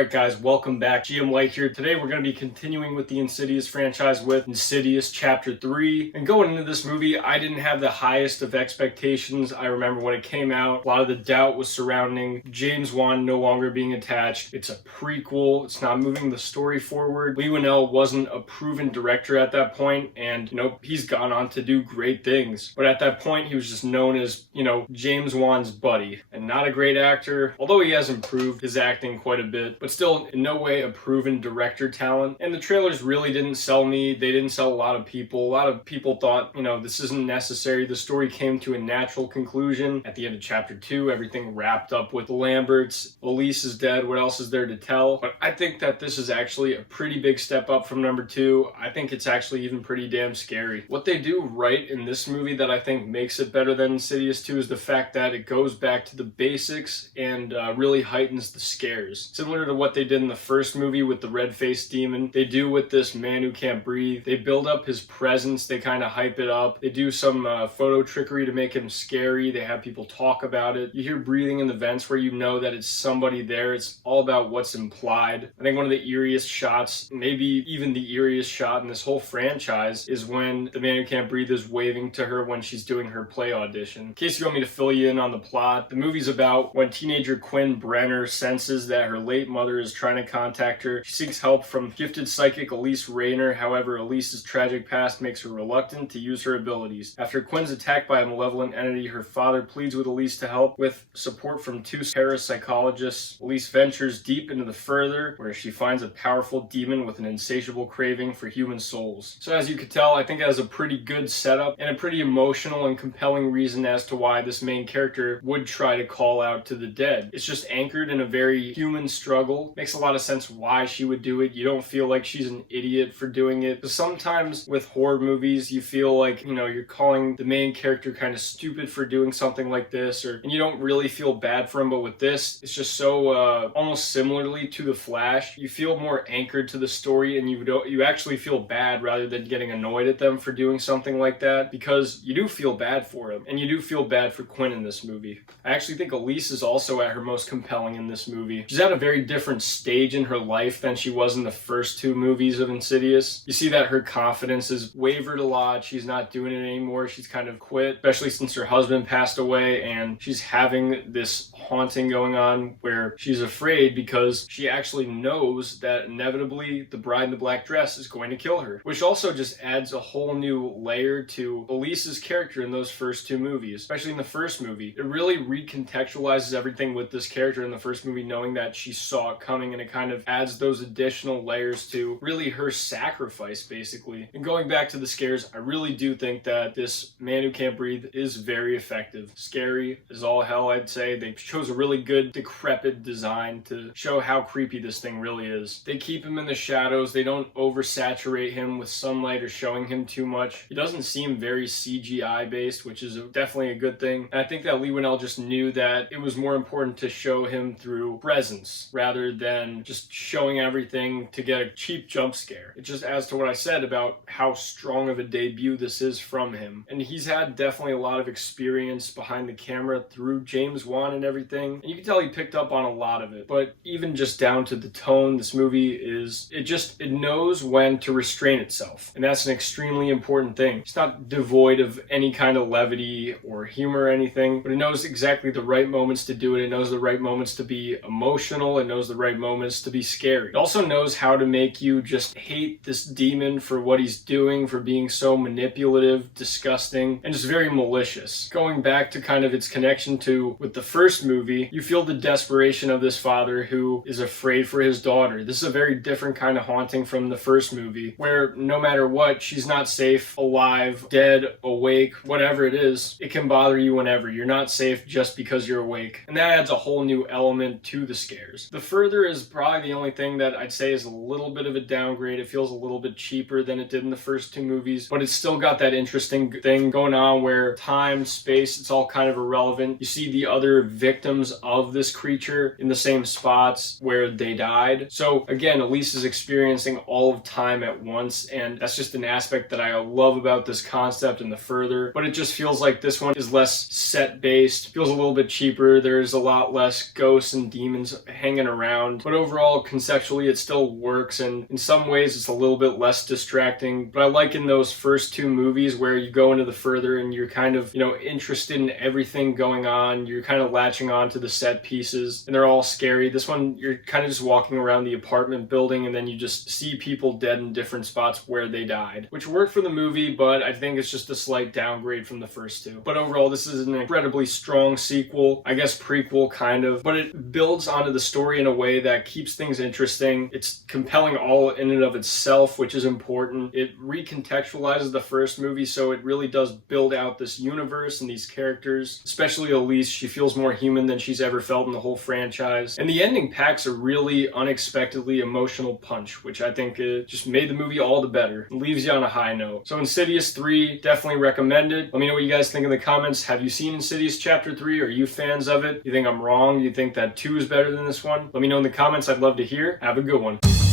Alright guys, welcome back. GM Light here. Today we're going to be continuing with the Insidious franchise with Insidious Chapter 3. And going into this movie, I didn't have the highest of expectations. I remember when it came out, a lot of the doubt was surrounding James Wan no longer being attached. It's a prequel. It's not moving the story forward. Leigh Whannell wasn't a proven director at that point, and he's gone on to do great things. But at that point, he was just known as, James Wan's buddy, and not a great actor, although he has improved his acting quite a bit, but still in no way a proven director talent. And the trailers really didn't sell me. They didn't sell a lot of people. A lot of people thought, this isn't necessary. The story came to a natural conclusion at the end of chapter 2. Everything wrapped up with the Lamberts. Elise is dead. What else is there to tell? But I think that this is actually a pretty big step up from number 2. I think it's actually even pretty damn scary. What they do right in this movie that I think makes it better than Insidious 2 is the fact that it goes back to the basics and really heightens the scares. Similar to what they did in the first movie with the red-faced demon, they do with this man who can't breathe. They build up his presence. They kind of hype it up. They do some photo trickery to make him scary. They have people talk about it. You hear breathing in the vents where you know that it's somebody there. It's all about what's implied. I think one of the eeriest shots, maybe even the eeriest shot in this whole franchise, is when the man who can't breathe is waving to her when she's doing her play audition. In case you want me to fill you in on the plot, the movie's about when teenager Quinn Brenner senses that her late mother is trying to contact her. She seeks help from gifted psychic Elise Rayner. However, Elise's tragic past makes her reluctant to use her abilities. After Quinn's attacked by a malevolent entity, her father pleads with Elise to help with support from 2 parapsychologists. Elise ventures deep into the further, where she finds a powerful demon with an insatiable craving for human souls. So as you could tell, I think it has a pretty good setup and a pretty emotional and compelling reason as to why this main character would try to call out to the dead. It's just anchored in a very human struggle. Makes a lot of sense why she would do it. You don't feel like she's an idiot for doing it. But sometimes with horror movies, you feel like, you're calling the main character kind of stupid for doing something like this, and you don't really feel bad for him. But with this, it's just so almost similarly to The Flash, you feel more anchored to the story, and you actually feel bad rather than getting annoyed at them for doing something like that, because you do feel bad for him, and you do feel bad for Quinn in this movie. I actually think Elise is also at her most compelling in this movie. She's at a very different stage in her life than she was in the first 2 movies of Insidious. You see that her confidence has wavered a lot. She's not doing it anymore. She's kind of quit, especially since her husband passed away, and she's having this haunting going on where she's afraid because she actually knows that inevitably the bride in the black dress is going to kill her, which also just adds a whole new layer to Elise's character in those first 2 movies, especially in the first movie. It really recontextualizes everything with this character in the first movie, knowing that she saw it coming, and it kind of adds those additional layers to really her sacrifice, basically. And going back to the scares, I really do think that this man who can't breathe is very effective. Scary as all hell, I'd say. They chose a really good decrepit design to show how creepy this thing really is. They keep him in the shadows. They don't oversaturate him with sunlight or showing him too much. He doesn't seem very CGI based, which is definitely a good thing. And I think that Leigh Whannell just knew that it was more important to show him through presence rather than just showing everything to get a cheap jump scare. It just adds to what I said about how strong of a debut this is from him. And he's had definitely a lot of experience behind the camera through James Wan and everything. And you can tell he picked up on a lot of it. But even just down to the tone, this movie it knows when to restrain itself. And that's an extremely important thing. It's not devoid of any kind of levity or humor or anything, but it knows exactly the right moments to do it. It knows the right moments to be emotional. It knows the right moments to be scary. It also knows how to make you just hate this demon for what he's doing, for being so manipulative, disgusting, and just very malicious. Going back to kind of its connection with the first movie, you feel the desperation of this father who is afraid for his daughter. This is a very different kind of haunting from the first movie, where no matter what, she's not safe, alive, dead, awake, whatever it is, it can bother you whenever. You're not safe just because you're awake. And that adds a whole new element to the scares. The further is probably the only thing that I'd say is a little bit of a downgrade. It feels a little bit cheaper than it did in the first 2 movies, but it's still got that interesting thing going on where time, space, it's all kind of irrelevant. You see the other victims of this creature in the same spots where they died. So again, Elise is experiencing all of time at once, and that's just an aspect that I love about this concept and the further. But it just feels like this one is less set based, feels a little bit cheaper. There's a lot less ghosts and demons hanging around around, but overall, conceptually, it still works, and in some ways, it's a little bit less distracting. But I like in those first two movies where you go into the further and you're kind of, interested in everything going on. You're kind of latching on to the set pieces, and they're all scary. This one, you're kind of just walking around the apartment building, and then you just see people dead in different spots where they died, which worked for the movie, but I think it's just a slight downgrade from the first two. But overall, this is an incredibly strong sequel, I guess prequel kind of, but it builds onto the story in a way that keeps things interesting. It's compelling all in and of itself, which is important. It recontextualizes the first movie, so it really does build out this universe and these characters, especially Elise. She feels more human than she's ever felt in the whole franchise. And the ending packs a really unexpectedly emotional punch, which I think just made the movie all the better. It leaves you on a high note. So Insidious 3, definitely recommended. Let me know what you guys think in the comments. Have you seen Insidious Chapter 3? Are you fans of it? You think I'm wrong? You think that 2 is better than this one? Let me know in the comments. I'd love to hear. Have a good one.